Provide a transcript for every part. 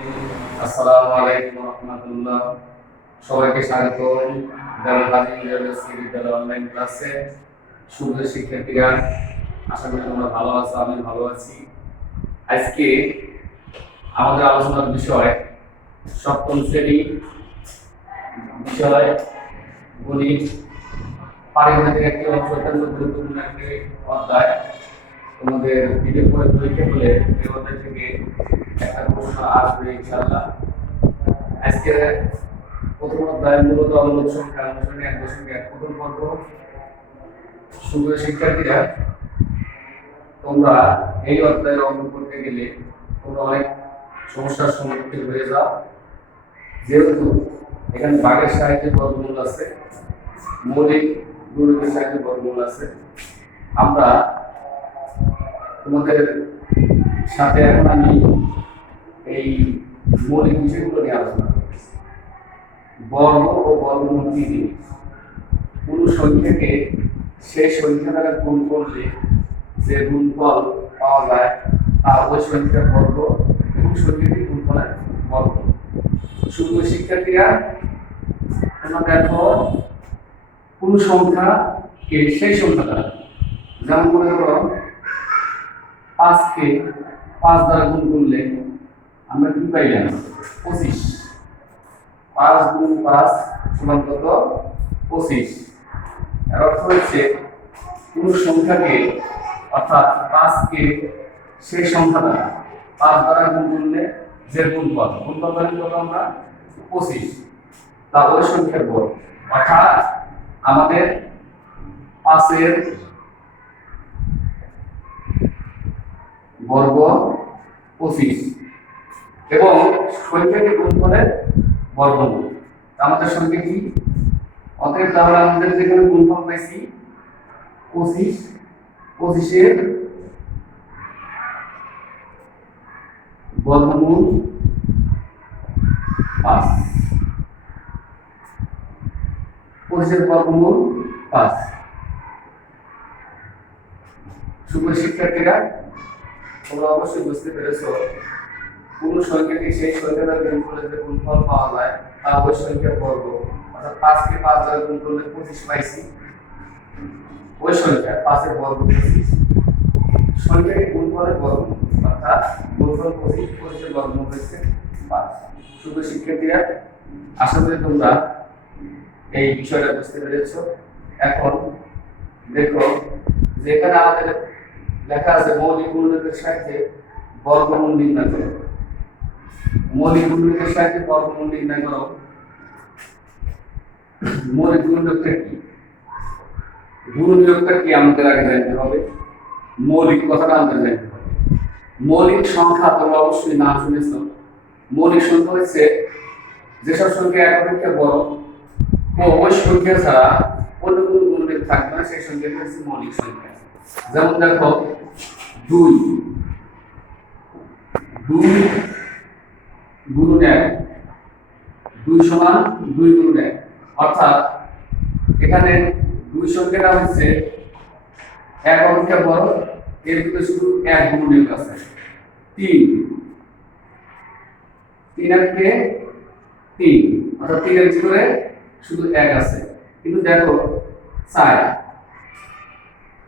আসসালামু আলাইকুম রহমতুল্লাহ। সবাইকে স্বাগতম দেওয়ানি বিদ্যালয় অনলাইন ক্লাসে। শুভ শিক্ষার্থীরা, আশা করি তোমরা ভালো আছো, আমি ভালো আছি। আজকে আমাদের আলোচনার বিষয় সপ্তম শ্রেণী বিষয় গণিত পারিগণিতের একটি অংশ, অত্যন্ত গুরুত্বপূর্ণ একটি অধ্যায়। তোমাদের ভিডিও করে পরীক্ষা হলে এই অধ্যায় থেকে একটা প্রশ্ন আসবে ইনশাআল্লাহ। আজকে প্রথম অধ্যায় মূলত অবলোক সংখ্যা অনুসরণে 1.1 প্রথম পর্ব। শুভ শিক্ষার্থীরা, তোমরা এই অধ্যায়ের অঙ্ক করতে গেলে তোমরা অনেক সমস্যার সম্মুখীন হয়ে যাও, যেহেতু এখানে ভাগের সাহায্যে বর্গমূল আছে, মৌলিক গুণকের সাহায্যে বর্গমূল আছে। আমরা তোমাদের সাথে এখন আমি এই মৌলিক বিষয়গুলো নিয়ে আলোচনা করতেছি। বর্গ ও বর্গমূল কি জিনিস? কোনো সংখ্যাকে সেই সংখ্যা দ্বারা গুণ করলে যে গুণফল পাওয়া যায় তা ওই সংখ্যার বর্গ এবং সংখ্যাটি গুণফলের বর্গ। শুধু শিক্ষার্থীরা, তোমরা দেখো কোনো সংখ্যাকে সেই সংখ্যা দ্বারা, যেমন মনে করো 5কে 5 দ্বারা গুণ করলে আমরা কি পাইলাম? 25। 5 গুণ 5 সমান কত? 25। এর অর্থ হচ্ছে কোন সংখ্যাকে, অর্থাৎ 5কে সেই সংখ্যা দ্বারা 5 দ্বারা গুণ করলে যে গুণফল পাই কত আমরা? 25। তা ওই সংখ্যার বর্গ, অর্থাৎ আমাদের 5-এর বর্গ 25 এবং সংখ্যাটি গুণফলের বর্গমূল। আমাদের সংখ্যা কি? অতএব তাহলে আমাদের যেখানে গুণফল পাইছি 25, 25-এর বর্গমূল 5। 25-এর বর্গমূল 5। শুভ শিক্ষার্থীরা, তোমরা অবশ্যই বুঝতে পেরেছো কোন সংখ্যাকে সেই সংখ্যা দ্বারা গুণ করলে যে গুণফল পাওয়া যায় তা ওই সংখ্যার বর্গ। অর্থাৎ 5কে 5 দ্বারা গুণ করলে 25 পাইছি, ওই সংখ্যা 5-এর বর্গ 25, সংখ্যাকে গুণফলের বর্গ, অর্থাৎ গুণফল 25, 25-এর বর্গমূল হচ্ছে 5। শুভ শিক্ষার্থীরা, আশা করি তোমরা এই বিষয়টা বুঝতে পেরেছো। এখন দেখো, যেখানে আমাদের লেখা আছে মৌলিক গুণকের সাহায্যে বর্গমূল নির্ণয় করো। মৌলিক গুণকের সাহায্যে বর্গমূল নির্ণয় করো। মৌলিক গুণকটা কি? গুণনীয়কটা কি আমাদের আগে জানতে হবে। মৌলিক কথাটা আমাদের জানতে হবে। মৌলিক সংখ্যা তোমরা অবশ্যই নাম শুনেছ। মৌলিক সংখ্যা হচ্ছে যেসব সংখ্যা এক অপেক্ষা বড় ও ওই সংখ্যা ছাড়া অন্য কোনো গুণনীয়ক থাকবে না, সেই সংখ্যাটি হচ্ছে মৌলিক সংখ্যা। যেমন দেখো 2 গুণন 1, 2 সমান 2 গুণন 1, অর্থাৎ এখানে 2 সংখ্যাটা হচ্ছে এক অপেক্ষা বড়, এর ভিতরে শুধু এক গুণনীয়ক আছে 3। 3 আর কে 3, অর্থাৎ 3 এর ভিতরে শুধু এক আছে। কিন্তু দেখো 4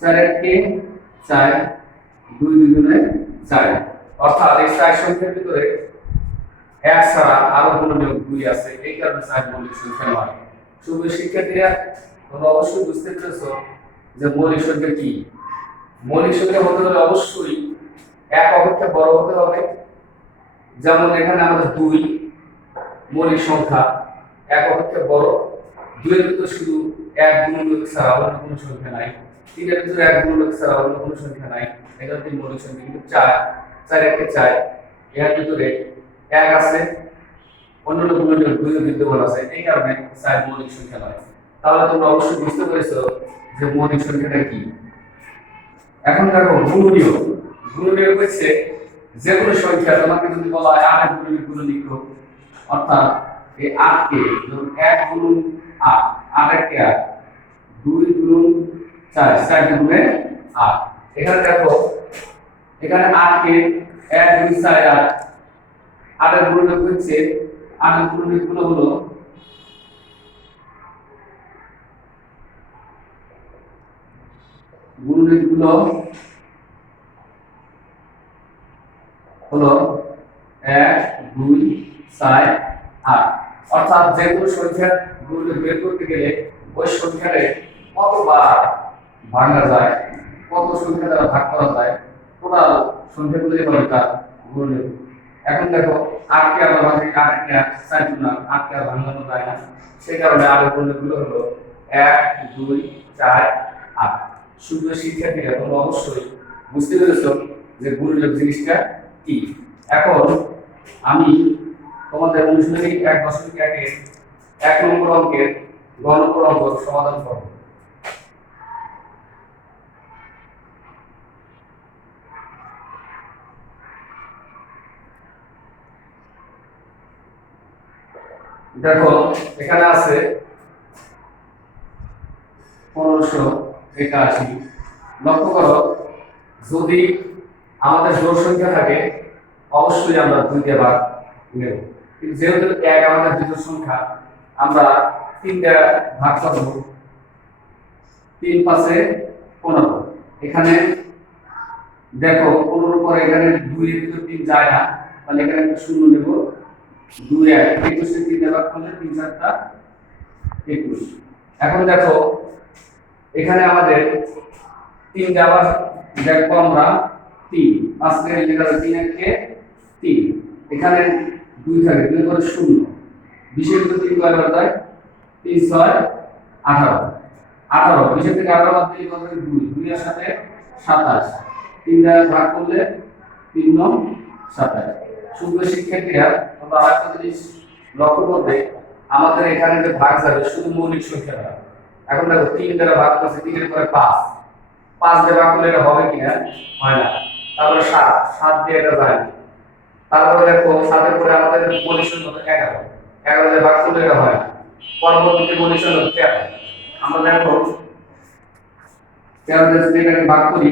আর কে 4, 2 দুগুণে 4, অর্থাৎ এই 4 সংখ্যার ভিতরে এক ছাড়া আরো গুণনীয়ক 2 আছে, এই কারণে 4 মৌলিক সংখ্যা নয়। শুভ শিক্ষার্থীরা, তোমরা অবশ্যই বুঝতে পেরেছো যে মৌলিক সংখ্যা কি। মৌলিক সংখ্যা হতে হলে অবশ্যই এক অপেক্ষা বড় হতে হবে। যেমন এখানে আমাদের 2 মৌলিক সংখ্যা, এক অপেক্ষা বড়, 2 এর ভিতরে শুধু এক গুণনীয়ক ছাড়া অন্য কোনো সংখ্যা নাই। 3 এর ভিতরে এক গুণনীয়ক ছাড়া অন্য কোনো সংখ্যা নাই, এটা 3 মৌলিক সংখ্যা। কিন্তু 4 আর কে 4, এর ভিতরে এক আছে, অন্য গুণনীয়ক 2 বিদ্যমান আছে, এই কারণে 4 মৌলিক সংখ্যা নয়। তাহলে তোমরা অবশ্যই বুঝতে পেরেছো যে মৌলিক সংখ্যাটা কি। এখন দেখো গুণনীয়ক। গুণনীয়ক হচ্ছে যে কোনো সংখ্যা, তোমাকে যদি বলা হয় 8 গুণনীয়ক গুণ লিখো, অর্থাৎ এই 8 কে যখন 1 গুণ 8, 8 এর কে 8, 2 গুণ 4, 4 গুণে 8। এখানে দেখো, এখানে 8 কে 1 2 4 8, 8 এর গুণনীয়ক হচ্ছে 8 এর গুণনীয়কগুলো হলো গুণনীয়কগুলো হলো 1 2 4 8। অর্থাৎ যে কোনো সংখ্যার গুণনীয়ক বের করতে গেলে ওই সংখ্যারে কতবার ভাঙা যায়, কত সংখ্যা দ্বারা ভাগ করা যায়, টোটাল সংখ্যাগুলো এভাবে তার গুণনীয়ক। এখন দেখো 8 কে আমরা ভাঙি 8 কে 4 গুণা 8 কে ভাঙানো যায় না, সেই কারণে আর গুণনীয়কগুলো হলো 1 2 4 8। সুপ্রিয় শিক্ষার্থীরা তোমরা অবশ্যই বুঝতে পেরেছো যে গুণনীয়ক জিনিসটা কি। এখন আমি তোমাদের অনুশীলনী 1.1 এর 1 নম্বর অঙ্কের গ নম্বর অঙ্ক সমাধান করব। দেখো এখানে আছে 1581। লক্ষ্য করো, যদি আমাদের জোড় সংখ্যা থাকে অবশ্যই আমরা 2 দিয়ে ভাগ নেব, কিন্তু যেহেতু 1 আমাদের বিজোড় সংখ্যা আমরা 3 দিয়ে ভাগ করব। 3 5 এ 15। এখানে দেখো 15 পরে এখানে 2 এর ভিতর 3 যায় না, তাহলে এখানে একটা শূন্য নেব। 2 1 21 এ 3 দিয়ে ভাগ করলে 3 4 টা 21। এখন দেখো এখানে আমাদের 3 দেওয়া দেখবো আমরা 3 5 থেকে লেখা আছে 3 কে 3। এখানে 2 থাকে, 2 করে 0। 20 এর ভিতর 3 কয়বার যায়? 3 6 18। 18 20 থেকে 18 বাদ দিলে কত? 2। 2 এর সাথে 27। 3 দ্বারা ভাগ করলে 3 9 27। শুধু শিক্ষার্থীরা তোমরা আরেকটা জিনিস লক্ষ্য করবে, আমাদের এখানে যে ভাগ যাবে শুধু মৌলিক সংখ্যা না। এখন দেখো 3 দ্বারা ভাগ করছে, 3 এর পরে 5। 5 দিয়ে ভাগ করলে এটা হবে কিনা? হয় না। তারপরে 7 7 দিয়ে এটা যায় না। তারপরে দেখো 7 এর পরে আমাদের মৌলিক সংখ্যা 11। 11 দিয়ে ভাগ করলে এটা হয় না। পরবর্তীতে মৌলিক সংখ্যা 13। আমরা দেখো 13 দিয়ে যদি এটাকে ভাগ করি,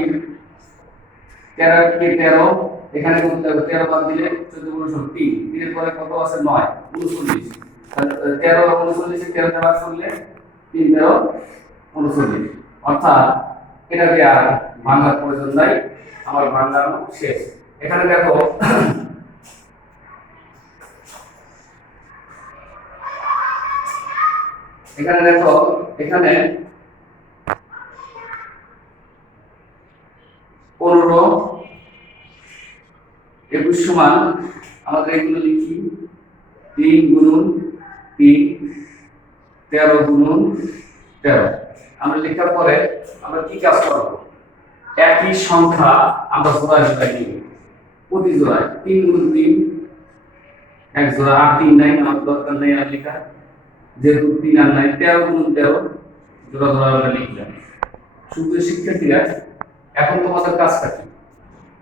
13 কে 13, এখানে কত হবে? 13 বাদ দিলে 14 গুণ 3। 3 এর পরে কত আছে? 9 39। তাহলে 13 আর 39 এ 13 দিয়ে ভাগ করলে 3 13 39। অর্থাৎ এটাকে আর ভাঙার প্রয়োজন নাই, আমার ভাঙানো শেষ। এখানে দেখো এখানে 15 21 সমান আমাদের এগুলো লিখি 3 গুণন 3 13 গুণন 13। আমরা লেখার পরে আমরা কি কাজ করব? একই সংখ্যা আমরা জোড়ায় জোড়ায় নিব। প্রতি জোড়ায় 3 গুণ 3 এক জোড়া, আর 3 নাই, আমার দরকার নেই আর লেখা, যেহেতু 3 আর নাই। 13 গুণ 13 জোড়া জোড়া আমরা লিখলাম। শুধু শিক্ষার্থীরা এখন তোমাদের কাজটা কি?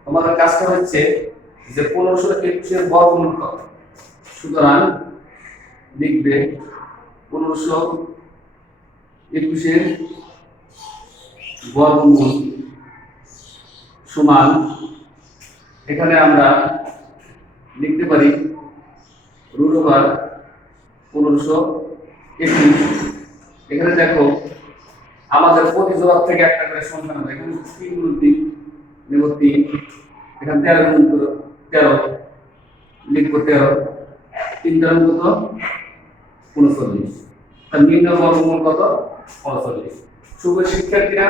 তোমাদের কাজটা হচ্ছে যে 1521 এর বর্গমূল কত। সুতরাং লিখবে 1521 এর বর্গমূল সমান, এখানে আমরা লিখতে পারি √1521। এখানে দেখো আমাদের প্রতি জোড়া থেকে একটা করে সংখ্যা নেব। এখানে 3 গুণ 3 নেব 3। এখানে 13 গুণ 13 লিখব 13। 3 দ্বারা কত? 39। তার নিম্ন বর্গমূল কত? 39। শুভ শিক্ষার্থীরা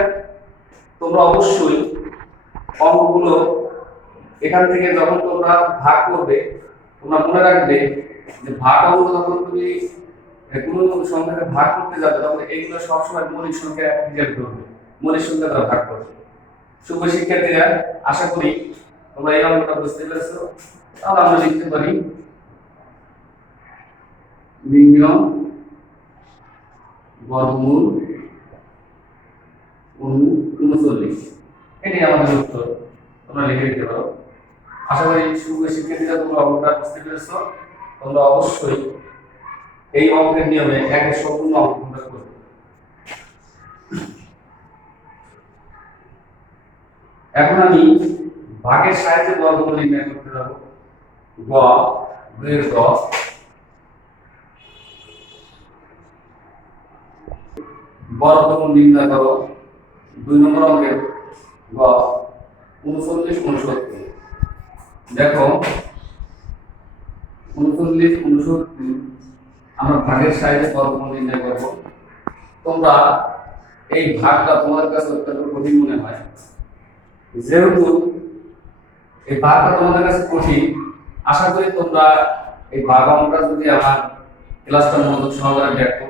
তোমরা অবশ্যই অঙ্কগুলো এখান থেকে যখন তোমরা ভাগ করবে তোমরা মনে রাখবে যে ভাগ অঙ্ক যখন তুমি কোনো সংখ্যাকে ভাগ করতে যাবে তখন এইগুলো সবসময় মৌলিক সংখ্যা হিসেবে ধরবে, মৌলিক সংখ্যা দ্বারা ভাগ করবে। শুভ শিক্ষার্থীরা আশা করি তোমরা এই অঙ্কটা বুঝতে পেরেছো। তাহলে আমরা লিখতে পারি নিম্ন বর্গমূল 39। এটাই আমাদের উত্তর, তোমরা লিখে দিতে পারো। আশা করি শুভ শিক্ষার্থীরা তোমরা অঙ্কটা বুঝতে পেরেছো। তোমরা অবশ্যই এই অঙ্কের নিয়মে একের সম্পূর্ণ অঙ্ক তোমরা করবে। এখন আমি ভাগের সাহায্যে বর্গমূল নির্ণয় করতে যাব। গ 2 এর গ বর্গমূল নির্ণয় করো। 2 নম্বর অঙ্কের গ 39 69। দেখো 39 69 আমরা ভাগের সাহায্যে বর্গমূল নির্ণয় করব। তোমরা এই ভাগটা তোমাদের কাছে অত্যন্ত কঠিন মনে হয়, যেহেতু এই ভাগটা তোমাদের কাছে কঠিন, আশা করি তোমরা এই ভাগ অঙ্কটা যদি আমার ক্লাসটা মনোযোগ সহকারে দেখো,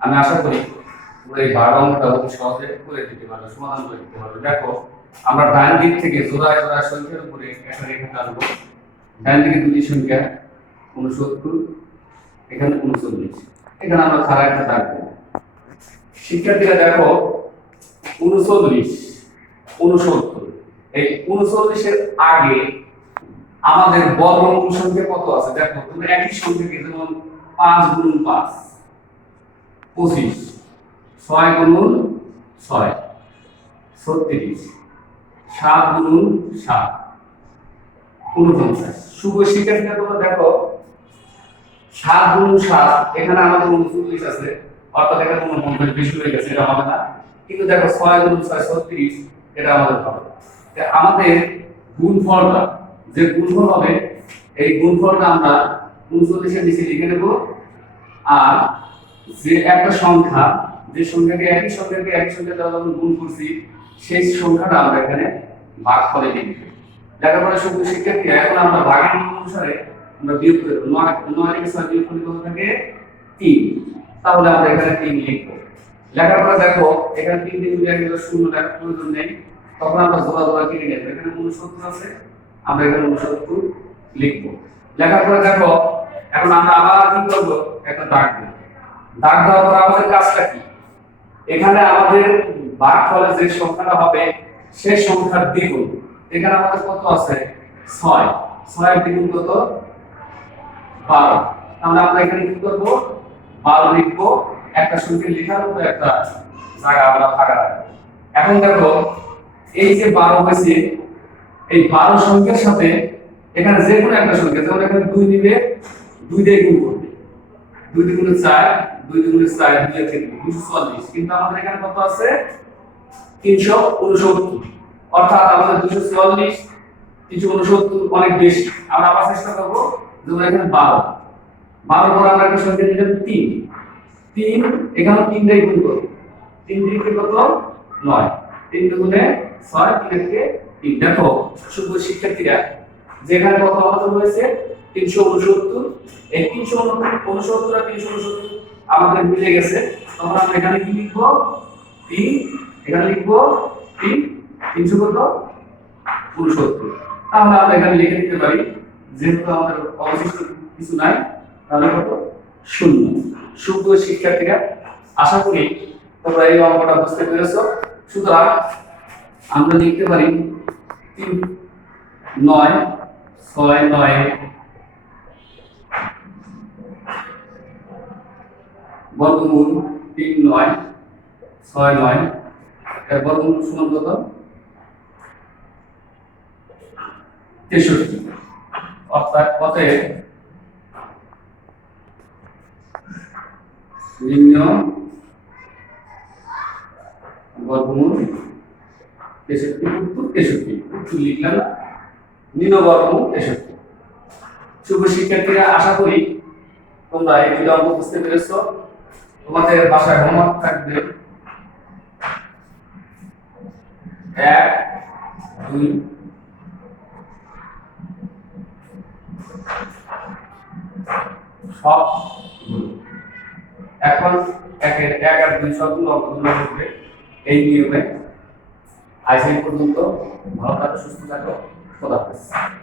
আমি আশা করি তোমরা এই ভাগ অঙ্কটা অতি সহজে করে দিতে পারবে, সমাধান করে দিতে পারবে। দেখো আমরা ডান দিক থেকে জোড়ায় জোড়ায় সংখ্যার উপরে একটা রেখা টানবো। ডান দিকে দুটি সংখ্যা 69, এখানে 39, এখানে আমরা খাড়া একটা দাগ দেব। শিক্ষার্থীরা দেখো 39 69, এই 39 এর আগে আমাদের বর্গমূল সংখ্যা কত আছে দেখো। তোমরা একই সংখ্যাকে যেমন 5 গুণ 5 25, 6 গুণ 6 36, 7 গুণ 7 49। শুভ শিক্ষার্থীরা তোমরা দেখো 7 গুণ 7 এখানে আমাদের 39 আছে, অর্থাৎ এখানে 49 বেশি হয়ে গেছে, এটা হবে না। কিন্তু দেখো 6 গুণ 6 36, এটা আমাদের হবে। আমাদের গুণফলটা যে গুণফল হবে, এই গুণফলটা আমরা 39 এর নিচে লিখে দেব। আর যে একটা সংখ্যা, যে সংখ্যাকে একই সংখ্যা দ্বারা যখন গুণ করছি, সেই সংখ্যাটা আমরা এখানে ভাগফলে লিখব। লেখাপড়া শুধু শিক্ষার্থী, এখন আমরা ভাগের নিয়ম অনুসারে আমরা বিয়োগ করব। 9 থেকে 6 বিয়োগ করলে কত থাকে 3, তাহলে আমরা এখানে 3 লিখব। লেখাপড়া দেখো এখানে 3 দিয়ে মিলে গেলে 0 লেখার প্রয়োজন নেই, তখন আমরা জোড়া জোড়া কেটে নেব। এখানে 69 আছে, আমরা এখানে 69 লিখব। লেখাপড়া দেখো এখন আমরা আবার কি করব, একটা দাগ দেব। দাগ দেওয়ার পর আমাদের কাজটা কি, এখানে আমাদের ভাগফলে যে সংখ্যাটা হবে সেই সংখ্যার দ্বিগুণ। এখানে আমাদের কত আছে 6, 6 এর দ্বিগুণ কত 12, তাহলে আমরা এখানে কি করব 12 লিখব। একটা সংখ্যা লেখার উপর একটা জায়গা আমরা ফাঁকা রাখব। এখন দেখো এই যে 12 হয়েছে, এই 12 সংখ্যার সাথে এখানে যে কোনো একটা সংখ্যা, যেমন এখানে 2 নিবে, 2 দিয়ে গুণ করবে, 2 দ্বিগুণে 4, 2 দ্বিগুণে 4, 2 এর থেকে 240। কিন্তু আমাদের এখানে কত আছে 369, অর্থাৎ আমাদের 240 369 অনেক বেশি। আমরা আবার চেষ্টা করব, যেমন এখানে 12 পর আমরা একটা সংখ্যা নিলাম 3, এখানে 3 দিয়ে গুণ করব, 3 দিয়ে কত 9, 3 দুগুণে 6, 3 থেকে 3। দেখো শুভ শিক্ষার্থীরা, যেখানে কত আমাদের হয়েছে 369, এই 369 আর 369 আমাদের মিলে গেছে। তখন আমরা এখানে কি লিখব 3, এখানে লিখব 3, 300 কত 69। তাহলে আমরা এখানে লিখে দিতে পারি, যেহেতু আমাদের অবশিষ্ট কিছু নাই, তাহলে কত 0। শুভ শিক্ষার্থীরা, আশা করি তোমরা এই অঙ্কটা বুঝতে পেরেছো। সুতরাং আমরা লিখতে পারি 3 9 6 9 বর্গমূল 3 9 6 9 এর বর্গমূল সমান কত 63। অর্থাৎ অতএব নিম্ন বর্গমূল 63, উত্তর 63, উত্তর লিখলাম না, নিম্ন বর্গমূল 63। শুভ শিক্ষার্থীরা, আশা করি তোমরা এই দুটো অঙ্ক বুঝতে পেরেছো। তোমাদের বাসায় হোমওয়ার্ক থাকবে 1 2 সব। এখন 1 আর 2 সবগুলো অঙ্কগুলো করবে এই নিয়মে। আজ এই পর্যন্ত, ভালো থাকো, সুস্থ থাকো, খোদা হাফেজ।